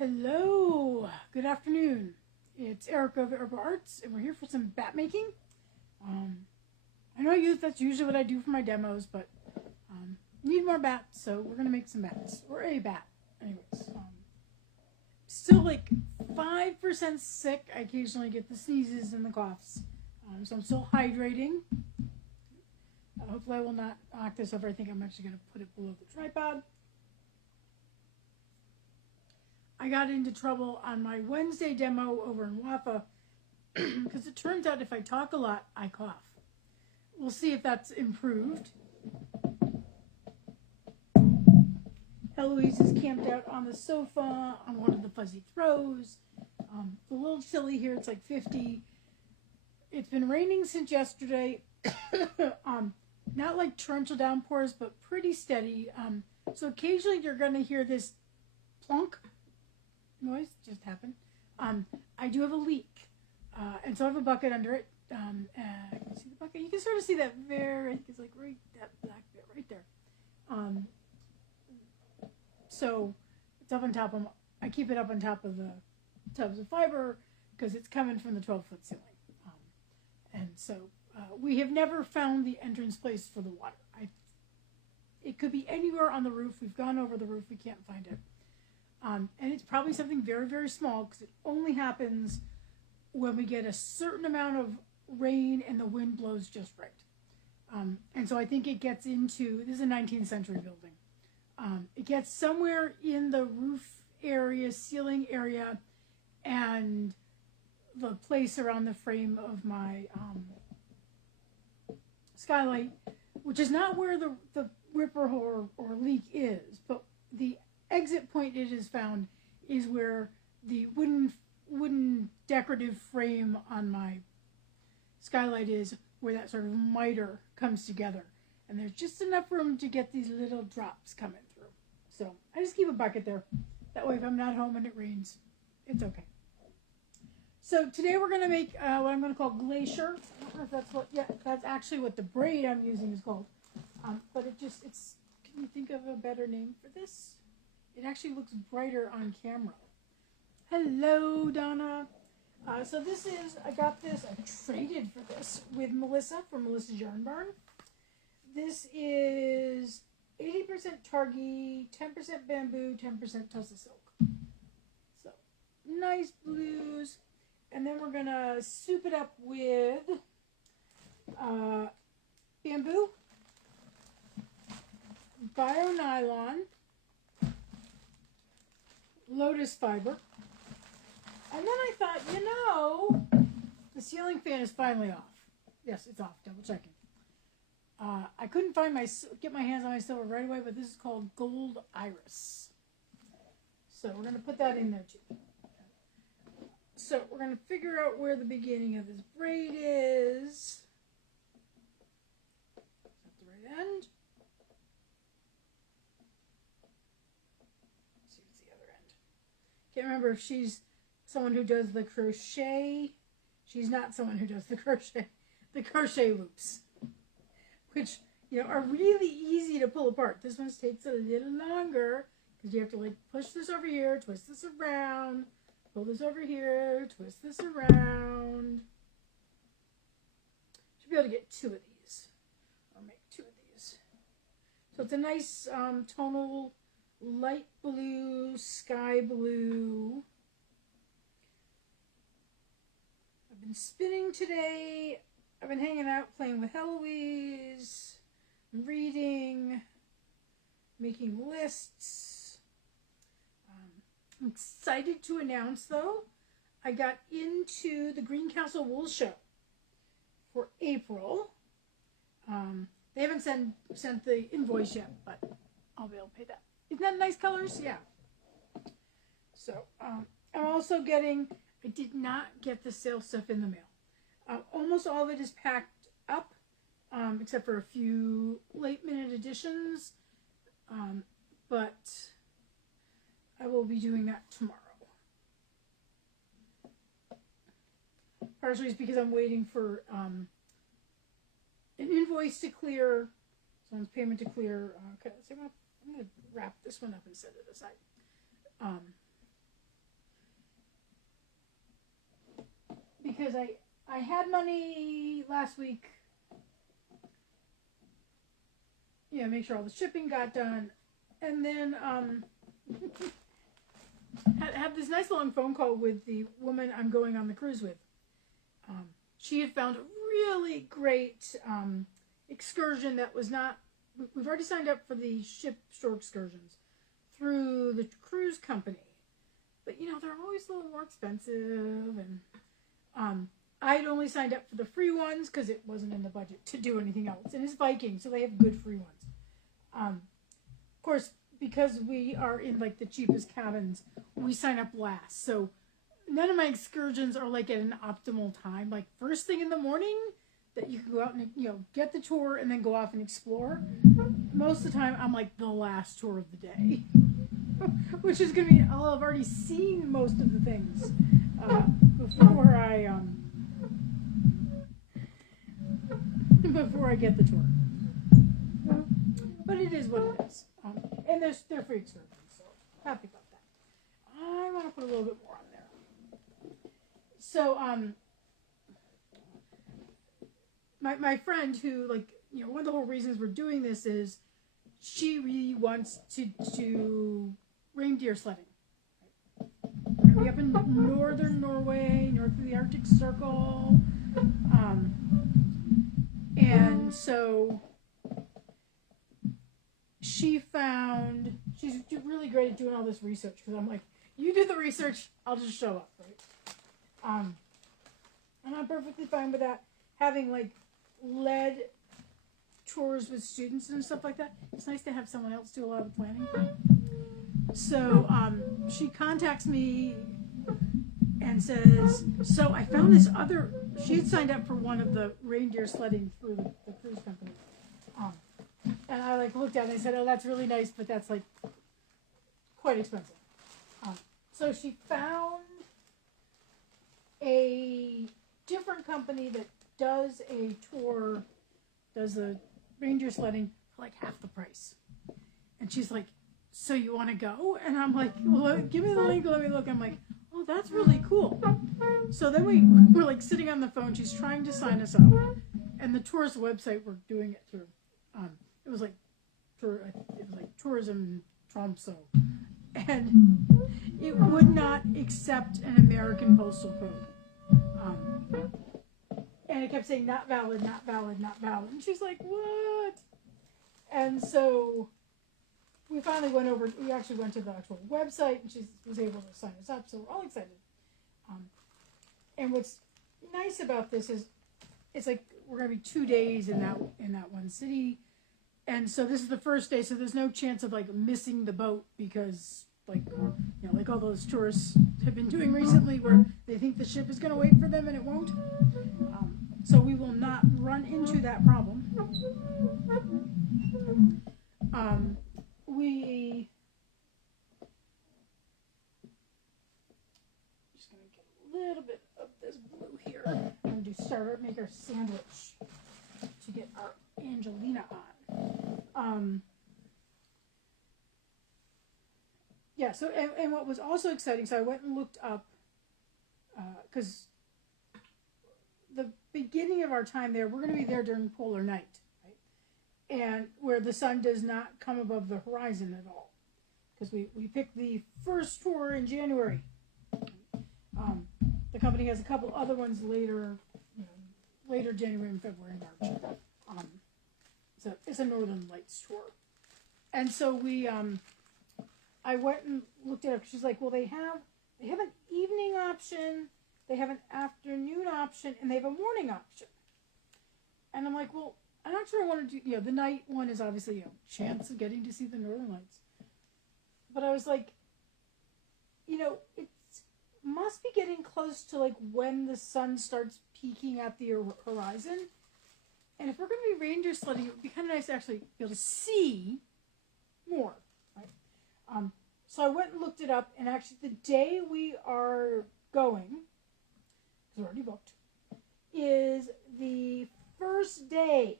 Hello, good afternoon. It's Erica of Herbal Arts, and we're here for some bat making. I know that's usually what I do for my demos, but need more bats, so we're gonna make some bats or a bat. Anyways, still like 5% sick. I occasionally get the sneezes and the coughs, so I'm still hydrating. Hopefully, I will not knock this over. I think I'm actually gonna put it below the tripod. I got into trouble on my Wednesday demo over in Wafa because it turns out if I talk a lot, I cough. We'll see if that's improved. Eloise is camped out on the sofa on one of the fuzzy throws. It's a little chilly here. It's like 50. It's been raining since yesterday. Not like torrential downpours, but pretty steady. So occasionally you're going to hear this plunk noise just happened. I do have a leak, and so I have a bucket under it. And you can see the bucket. You can sort of see that it's like right that black bit right there. So it's up on top of. I keep it up on top of the tubs of fiber because it's coming from the 12-foot ceiling. And so we have never found the entrance place for the water. It could be anywhere on the roof. We've gone over the roof. We can't find it. And it's probably something very, very small because it only happens when we get a certain amount of rain and the wind blows just right. And so I think it gets into, this is a 19th century building. It gets somewhere in the roof area, ceiling area, and the place around the frame of my skylight, which is not where the ripper or leak is, but the exit point it is found is where the wooden decorative frame on my skylight is, where that sort of miter comes together, and there's just enough room to get these little drops coming through. So I just keep a bucket there. That way if I'm not home and it rains, it's okay. So today we're going to make what I'm going to call glacier. I don't know if that's actually what the braid I'm using is called. But can you think of a better name for this? It actually looks brighter on camera. Hello, Donna. So I got this, I traded for this with Melissa from Melissa's Yarn Barn. This is 80% Targhee, 10% bamboo, 10% Tussah silk. So, nice blues. And then we're going to soup it up with bamboo, bio nylon, lotus fiber, and then I thought, the ceiling fan is finally off. Yes, it's off. Double checking. I couldn't get my hands on my silver right away, but this is called Gold Iris. So we're going to put that in there too. So we're going to figure out where the beginning of this braid is. At the right end. Can't remember if she's someone who does the crochet. She's not someone who does the crochet loops, which are really easy to pull apart. This one takes a little longer because you have to push this over here, twist this around, pull this over here, twist this around. Should be able to get 2 of these, or make 2 of these. So it's a nice tonal light blue, sky blue. I've been spinning today. I've been hanging out playing with Eloise, reading, making lists. I'm excited to announce, though, I got into the Greencastle Wool Show for April. They haven't sent the invoice yet, but I'll be able to pay that. Isn't that nice colors? Yeah. So, I'm also I did not get the sale stuff in the mail. Almost all of it is packed up, except for a few late-minute additions. But I will be doing that tomorrow. Partially it's because I'm waiting for an invoice to clear, someone's payment to clear. Okay, so I'm going to wrap this one up and set it aside. because I had money last week. Yeah, make sure all the shipping got done, and then had this nice long phone call with the woman I'm going on the cruise with. She had found a really great excursion that was not. We've already signed up for the shore excursions through the cruise company, but they're always a little more expensive, and I'd only signed up for the free ones because it wasn't in the budget to do anything else. And it's Viking, so they have good free ones. Of course, because we are in like the cheapest cabins, we sign up last. So none of my excursions are like at an optimal time. Like first thing in the morning that you can go out and get the tour and then go off and explore. Most of the time, I'm like the last tour of the day, which is gonna be I'll have already seen most of the things before I get the tour. But it is what it is. And they're free excursions, so happy about that. I want to put a little bit more on there. So, my friend who, one of the whole reasons we're doing this is she really wants to do reindeer sledding. We're going to be up in northern Norway, north of the Arctic Circle. And so she's really great at doing all this research because I'm like, you do the research, I'll just show up, right? And I'm perfectly fine with that. Having led tours with students and stuff like that, it's nice to have someone else do a lot of the planning. So she contacts me and says, so I found this other, she had signed up for one of the reindeer sledding through the cruise company. And I looked at it and I said, oh, that's really nice, but that's quite expensive. So she found a different company that does a tour, does the reindeer sledding for half the price. And she's like, so you want to go? And I'm like, well, give me the link, let me look. I'm like, oh, that's really cool. So then we're sitting on the phone. She's trying to sign us up. And the tourist website we're doing it through, it was Tourism Tromsø. And it would not accept an American postal code. And it kept saying, not valid, not valid, not valid. And she's like, what? And so we finally we actually went to the actual website, and she was able to sign us up, so we're all excited. And what's nice about this is it's we're going to be 2 days in that one city. And so this is the first day, so there's no chance of missing the boat because all those tourists have been doing recently where they think the ship is going to wait for them and it won't. So we will not run into that problem. Just going to get a little bit of this blue here. I'm going to make our sandwich to get our Angelina on. Yeah, so, and what was also exciting, so I went and looked up, because the beginning of our time there, we're going to be there during polar night, right? And where the sun does not come above the horizon at all. Because we picked the first tour in January. The company has a couple other ones later January and February and March. So it's a Northern Lights tour. And so I went and looked at it. She's like, well, they have an evening option, they have an afternoon option, and they have a morning option. And I'm like, well, I'm not sure I want to do, the night one is obviously a chance of getting to see the Northern Lights. But I was like, it must be getting close to when the sun starts peaking at the horizon. And if we're going to be reindeer sledding, it would be kind of nice to actually be able to see more. Right? So I went and looked it up, and actually the day we are going, because we're already booked, is the first day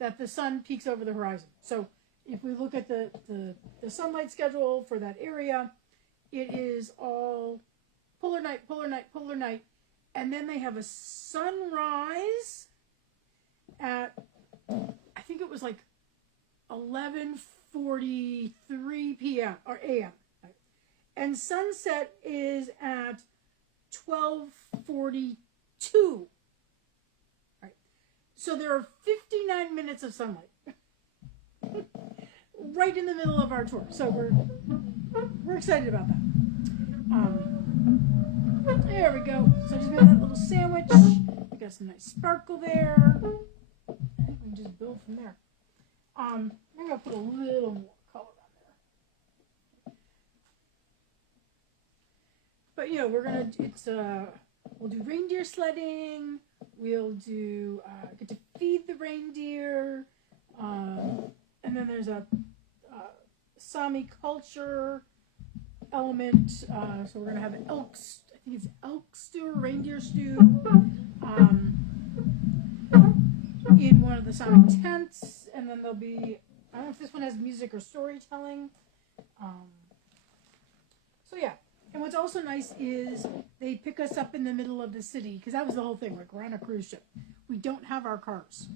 that the sun peaks over the horizon. So if we look at the sunlight schedule for that area, it is all polar night, polar night, polar night, And then they have a sunrise at, I think it was like 11:43 p.m. or a.m. And sunset is at 12:42. Right. So there are 59 minutes of sunlight right in the middle of our tour. So we're excited about that. There we go. So I just made that little sandwich. Got some nice sparkle there. I think we can just build from there. I'm gonna put a little more color on there. But we're gonna we'll do reindeer sledding. We'll do get to feed the reindeer, and then there's a Sami culture element. So we're gonna have elk. I think it's elk stew or reindeer stew. In one of the Sami tents, and then there'll be, I don't know if this one has music or storytelling. So yeah, and what's also nice is they pick us up in the middle of the city, because that was the whole thing, like we're on a cruise ship. We don't have our cars.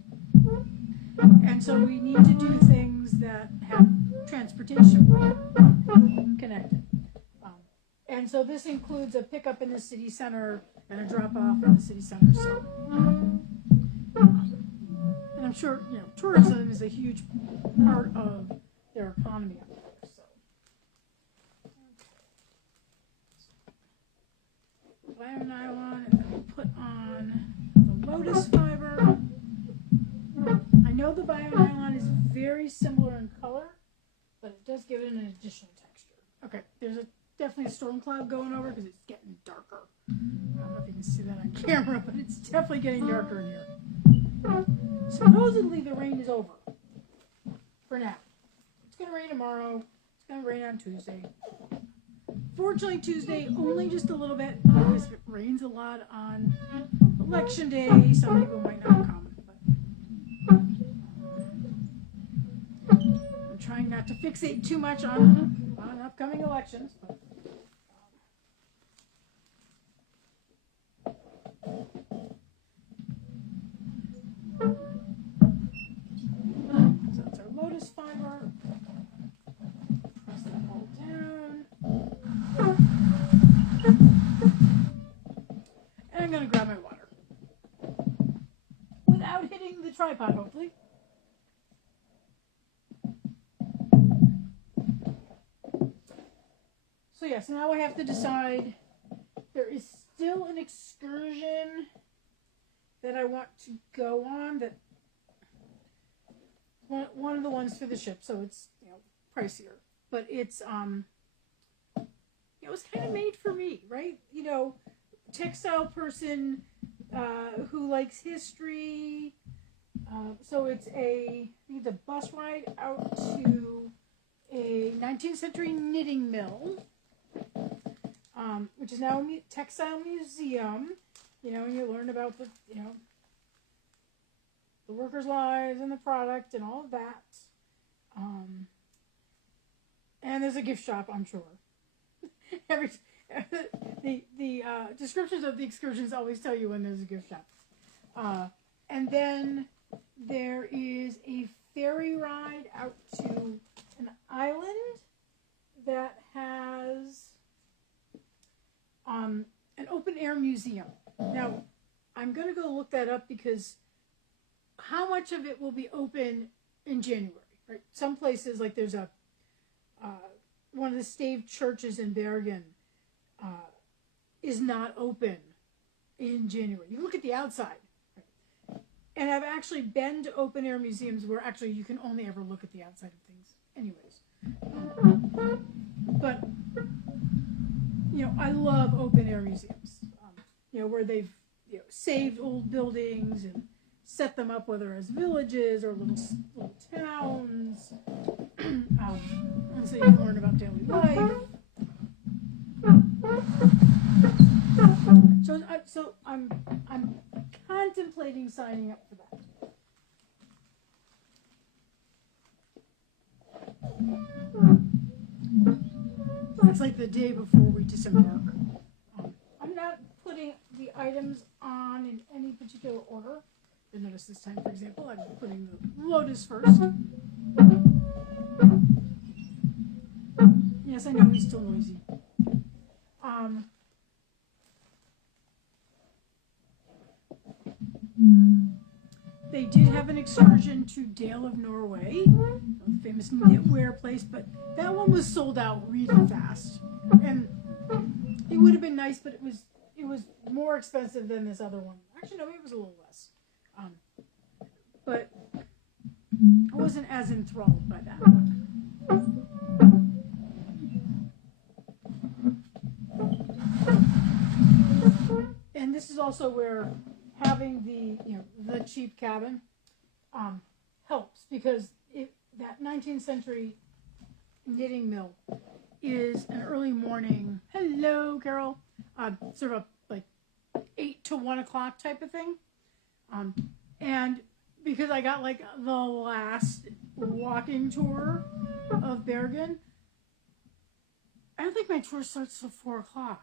And so we need to do things that have transportation connected. And so this includes a pickup in the city center and a drop off in the city center. So, and I'm sure, tourism is a huge part of their economy up there. So, bio-nylon, and then we'll put on the lotus fiber. I know the bio-nylon is very similar in color, but it does give it an additional texture. Okay, there's definitely a storm cloud going over because it's getting darker. I don't know if you can see that on camera, but it's definitely getting darker in here. Supposedly the rain is over for now. It's going to rain tomorrow. It's going to rain on Tuesday. Fortunately, Tuesday, only just a little bit, because it rains a lot on Election Day. Some people might not come. But I'm trying not to fixate too much on upcoming elections. But so that's our lotus fiber. Press that all down. And I'm going to grab my water. Without hitting the tripod, hopefully. So yeah, so now I have to decide. There is still an excursion that I want to go on, that one of the ones for the ship, so it's pricier, but it's it was kind of made for me, right? Textile person who likes history. So I think it's a bus ride out to a 19th century knitting mill, which is now a textile museum. And you learn about the workers' lives and the product and all of that. And there's a gift shop, I'm sure. The descriptions of the excursions always tell you when there's a gift shop. And then there is a ferry ride out to an island that has an open air museum. Now, I'm going to go look that up, because how much of it will be open in January, right? Some places, like there's one of the stave churches in Bergen is not open in January. You look at the outside. Right? And I've actually been to open air museums where actually you can only ever look at the outside of things anyways. But, I love open air museums, where they've saved old buildings and set them up, whether as villages or little towns, and so you can learn about daily life. So I'm contemplating signing up for that. It's like the day before we disembark. I'm not putting the items on in any particular order. You'll notice this time, for example, I'm putting the Lotus first. Yes, I know he's still noisy. They did have an excursion to Dale of Norway, a famous knitwear place, but that one was sold out really fast. And it would have been nice, but it was more expensive than this other one. Actually, no, it was a little less. But I wasn't as enthralled by that one. And this is also where having the cheap cabin helps, because that 19th century knitting mill is an early morning, hello Carol, sort of like 8 to 1 o'clock type of thing. And because I got like the last walking tour of Bergen, I don't think my tour starts till 4 o'clock.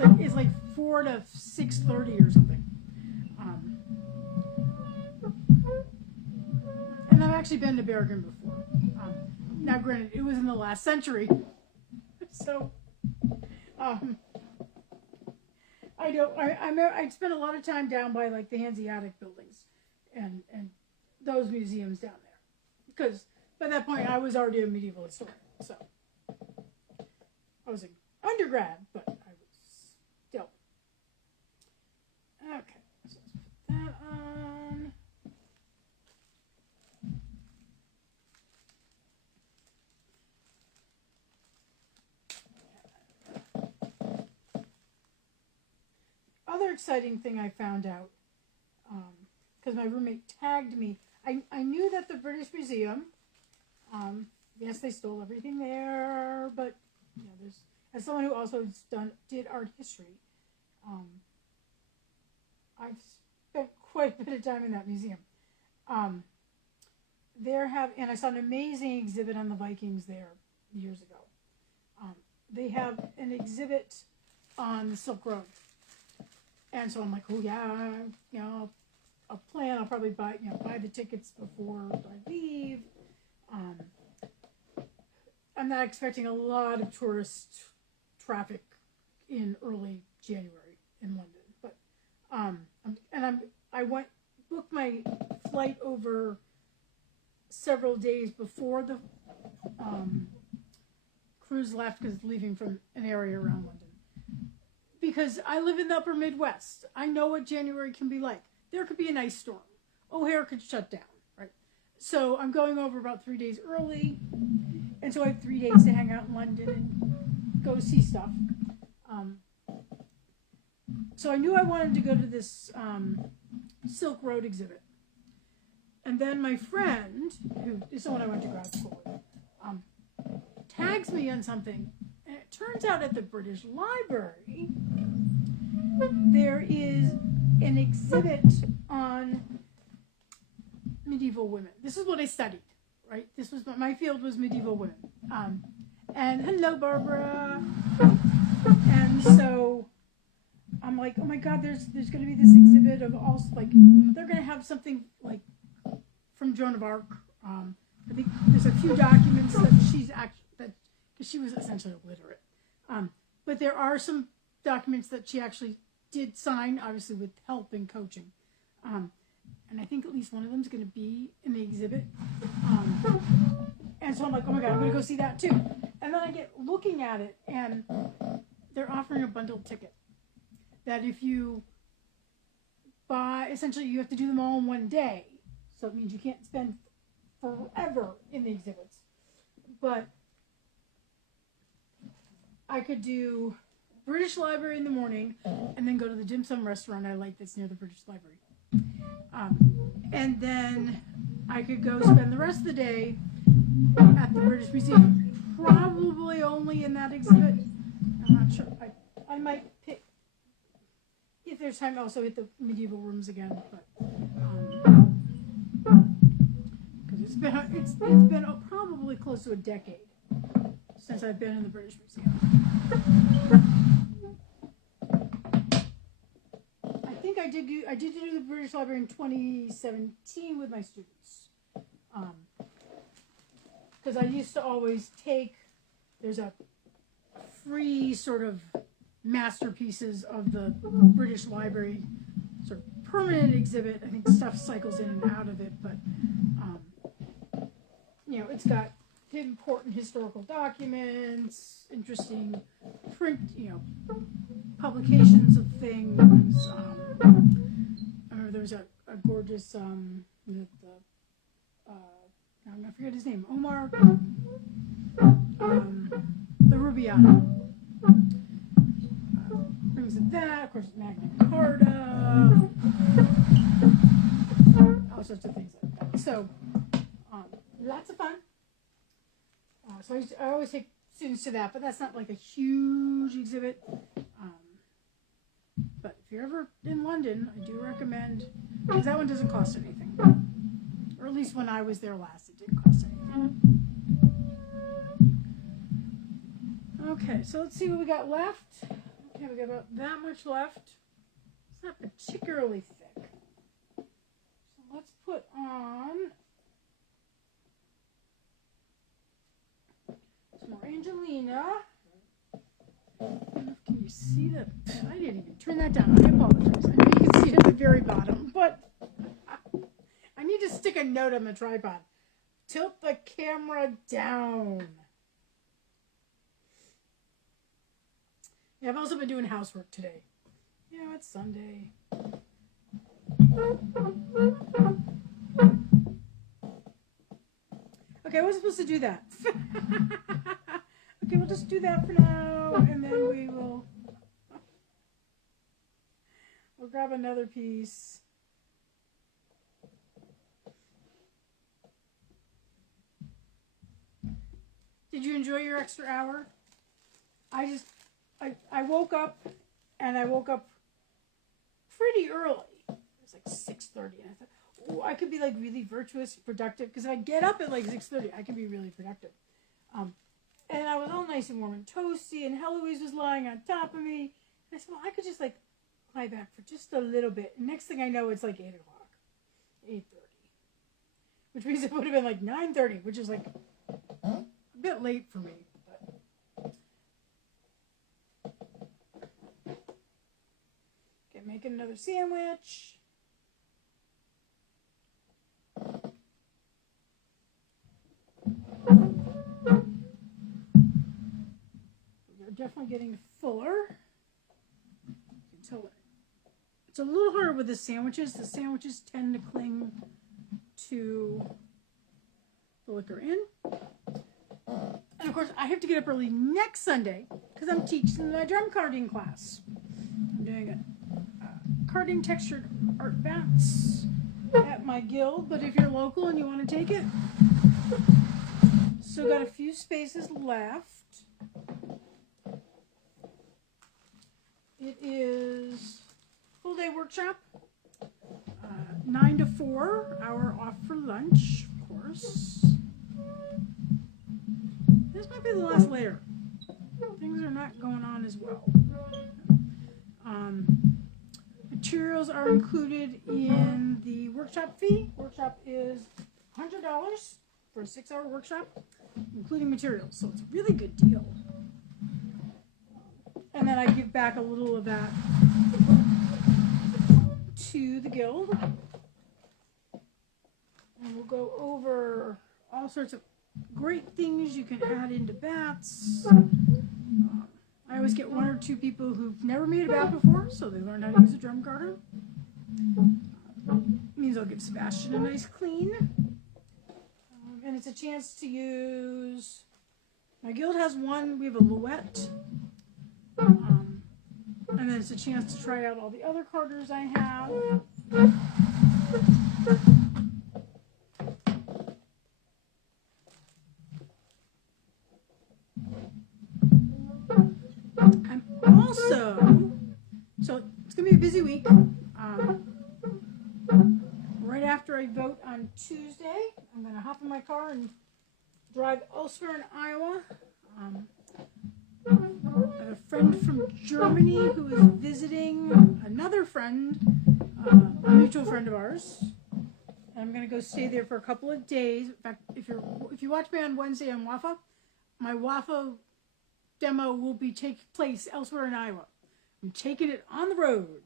It's like 4 to 6:30 or something. And I've actually been to Bergen before. Now, granted, it was in the last century, so I spent a lot of time down by like the Hanseatic buildings and those museums down there, because by that point I was already a medieval historian, so I was an undergrad, but I was still okay. So let's put that on. Other exciting thing I found out, because my roommate tagged me. I knew that the British Museum, yes, they stole everything there, but there's, as someone who also did art history, I've spent quite a bit of time in that museum. And I saw an amazing exhibit on the Vikings there years ago. They have an exhibit on the Silk Road. And so I'm like, oh yeah, I'll plan. I'll probably buy the tickets before I leave. I'm not expecting a lot of tourist traffic in early January in London, but I booked my flight over several days before the cruise left, because it's leaving from an area around London. Because I live in the upper Midwest. I know what January can be like. There could be an ice storm. O'Hare could shut down, right? So I'm going over about 3 days early. And so I have 3 days to hang out in London and go see stuff. So I knew I wanted to go to this Silk Road exhibit. And then my friend, who is someone I went to grad school with, tags me on something. And it turns out at the British Library, there is an exhibit on medieval women. This is what I studied, right? This was my field was medieval women. And hello, Barbara. And so I'm like, oh my God, there's going to be this exhibit of also like they're going to have something like from Joan of Arc. I think there's a few documents that she's actually because she was essentially illiterate. But there are some documents that she actually did sign, obviously with help and coaching. And I think at least one of them is going to be in the exhibit. And so I'm like, oh my God, I'm going to go see that too. And then I get looking at it, and they're offering a bundled ticket. That if you buy, essentially you have to do them all in one day. So it means you can't spend forever in the exhibits. But I could do British Library in the morning and then go to the dim sum restaurant I like that's near the British Library. And then I could go spend the rest of the day at the British Museum. Probably only in that exhibit. I'm not sure. I might pick, if there's time, also hit the medieval rooms again. But because it's been probably close to a decade since I've been in the British Museum. think I did do the British Library in 2017 with my students. Because I used to always take, there's a free sort of masterpieces of the British Library sort of permanent exhibit. I think stuff cycles in and out of it, but it's got important historical documents, interesting print, publications of things. I remember there was a gorgeous, I'm gonna forget his name, Omar, the Rubiano. Brings in that, of course, Magna Carta, all sorts of things like that. So, lots of fun. So I always take students to that, but that's not like a huge exhibit. But if you're ever in London, I do recommend, because that one doesn't cost anything. Or at least when I was there last, it didn't cost anything. Okay, so let's see what we got left. Okay, we got about that much left. It's not particularly thick. So let's put on some more Angelina. Can you see that? I didn't even turn that down. I apologize. I know you can see it at the very bottom, but I need to stick a note on the tripod. Tilt the camera down. Yeah, I've also been doing housework today. It's Sunday. Okay, I wasn't supposed to do that. Okay, we'll just do that for now, and then we'll grab another piece. Did you enjoy your extra hour? I woke up, and I woke up pretty early. It was like 6:30, and I thought, oh, I could be like really virtuous, productive, because if I get up at like 6:30, I can be really productive. And I was all nice and warm and toasty, and Heloise was lying on top of me. And I said, well, I could just like lie back for just a little bit. And next thing I know, it's like 8 o'clock, 8:30, which means it would have been like 9:30, which is like a bit late for me. Okay, making another sandwich. We're definitely getting fuller. So it's a little harder with the sandwiches. The sandwiches tend to cling to the liquor in. And of course, I have to get up early next Sunday because I'm teaching my drum carding class. I'm doing a carding textured art bats at my guild, but if you're local and you want to take it, still got a few spaces left. It is full day workshop, 9 to 4, hour off for lunch, of course. This might be the last layer. Things are not going on as well. Materials are included in the workshop fee. Workshop is $100 for a 6-hour workshop, including materials. So it's a really good deal. And then I give back a little of that to the guild. And we'll go over all sorts of great things you can add into bats. I always get 1 or 2 people who've never made a bat before, so they learn how to use a drum carder. Means I'll give Sebastian a nice clean. And it's a chance to use, my guild has one, we have a Louette. And then it's a chance to try out all the other carders I have. I'm also, so it's going to be a busy week. Right after I vote on Tuesday, I'm going to hop in my car and drive elsewhere in Iowa. I have a friend from Germany who is visiting another friend a mutual friend of ours. I'm going to go stay there for a couple of days. In fact, if you watch me on Wednesday on WAFA, my WAFA demo will be taking place elsewhere in Iowa. I'm taking it on the road.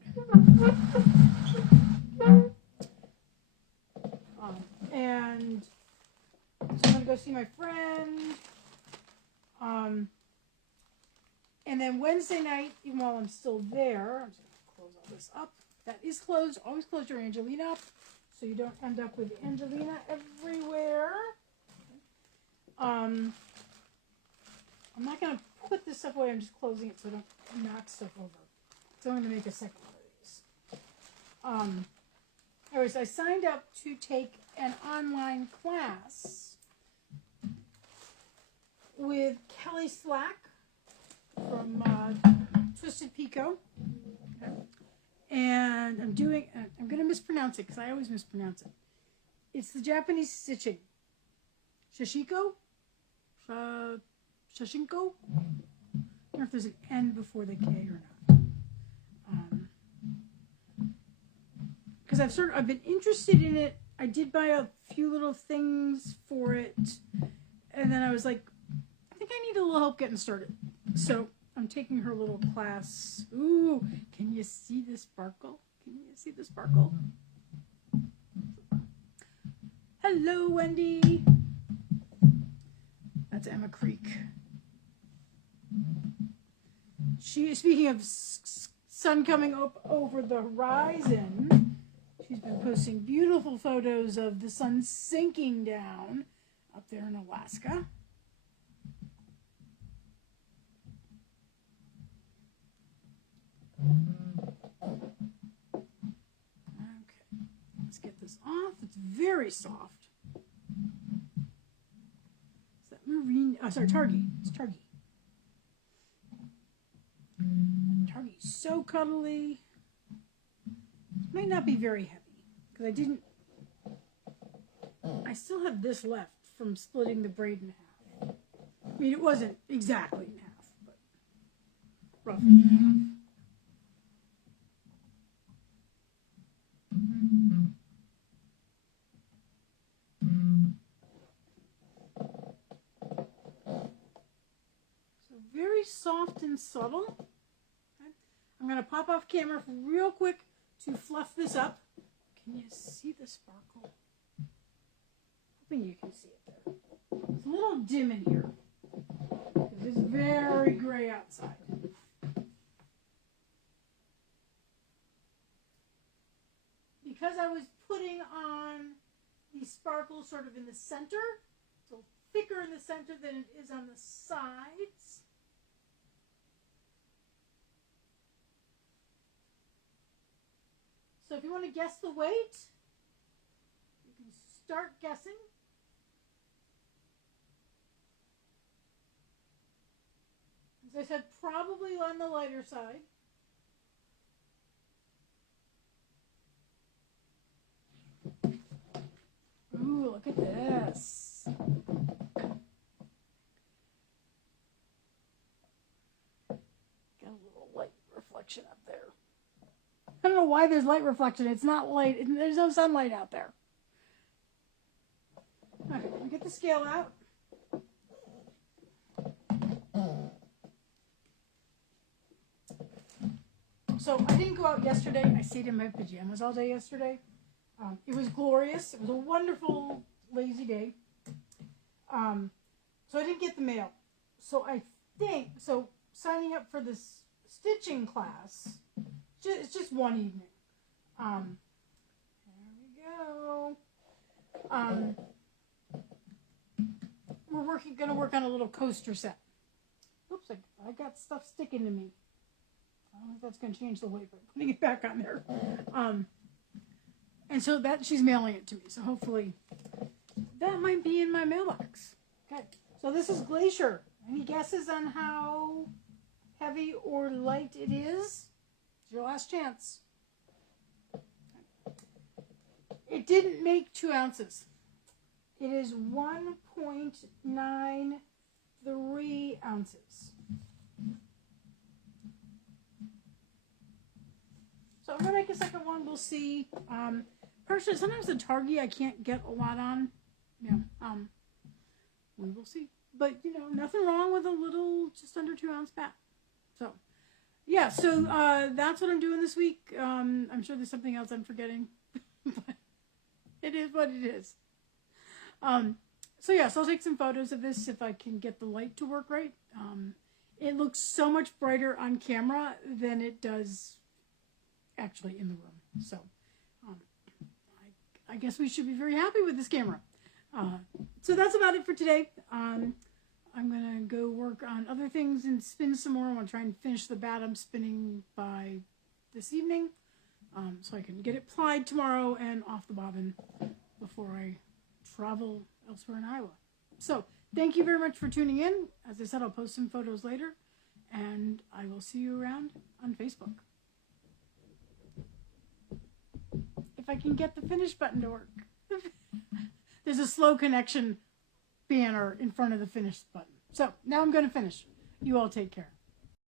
And so I'm going to go see my friend. And then Wednesday night, even while I'm still there, I'm just going to close all this up. That is closed. Always close your Angelina up so you don't end up with Angelina everywhere. I'm not going to put this stuff away. I'm just closing it so I don't knock stuff over. So I'm going to make a second one of these. Anyways, I signed up to take an online class with Kelly Slack from Twisted Pico. Okay. And I'm going to mispronounce it because I always mispronounce it. It's the Japanese stitching. Shashiko? Shashinko? I don't know if there's an N before the K or not. Because I've been interested in it. I did buy a few little things for it. And then I was like, I think I need a little help getting started. So I'm taking her little class. Ooh, can you see the sparkle? Can you see the sparkle? Hello, Wendy. That's Emma Creek. Speaking of sun coming up over the horizon, she's been posting beautiful photos of the sun sinking down up there in Alaska. Okay, let's get this off. It's very soft. Is that marine? Oh, sorry, Targhee. It's Targhee. Targhee's so cuddly. It might not be very heavy because I still have this left from splitting the braid in half. I mean, it wasn't exactly in half, but roughly in half. So very soft and subtle. Okay. I'm going to pop off camera real quick to fluff this up. Can you see the sparkle? Hoping you can see it there. It's a little dim in here. It's very gray outside. Because I was putting on the sparkle sort of in the center, so thicker in the center than it is on the sides. So if you want to guess the weight, you can start guessing. As I said, probably on the lighter side. Ooh, look at this. Got a little light reflection up there. I don't know why there's light reflection. It's not light. There's no sunlight out there. Okay, I'll get the scale out. So I didn't go out yesterday. I stayed in my pajamas all day yesterday. It was glorious. It was a wonderful, lazy day. So I didn't get the mail. So I think, signing up for this stitching class, it's just one evening. There we go. We're going to work on a little coaster set. Oops, I got stuff sticking to me. I don't know if that's going to change the weight, but putting it back on there. And so that she's mailing it to me. So hopefully that might be in my mailbox. Okay. So this is Glacier. Any guesses on how heavy or light it is? It's your last chance. It didn't make 2 ounces. It is 1.93 ounces. So I'm going to make a second one. We'll see. Personally, sometimes the Targhee I can't get a lot on. Yeah. We will see. But, you know, nothing wrong with a little, just under 2 ounce bat. So, yeah. So, that's what I'm doing this week. I'm sure there's something else I'm forgetting. But it is what it is. So, yeah. So, I'll take some photos of this if I can get the light to work right. It looks so much brighter on camera than it does actually in the room. So, I guess we should be very happy with this camera. So that's about it for today. I'm going to go work on other things and spin some more. I want to try and finish the bat I'm spinning by this evening, so I can get it plied tomorrow and off the bobbin before I travel elsewhere in Iowa. So thank you very much for tuning in. As I said, I'll post some photos later, and I will see you around on Facebook. If I can get the finish button to work. There's a slow connection banner in front of the finish button. So now I'm going to finish. You all take care.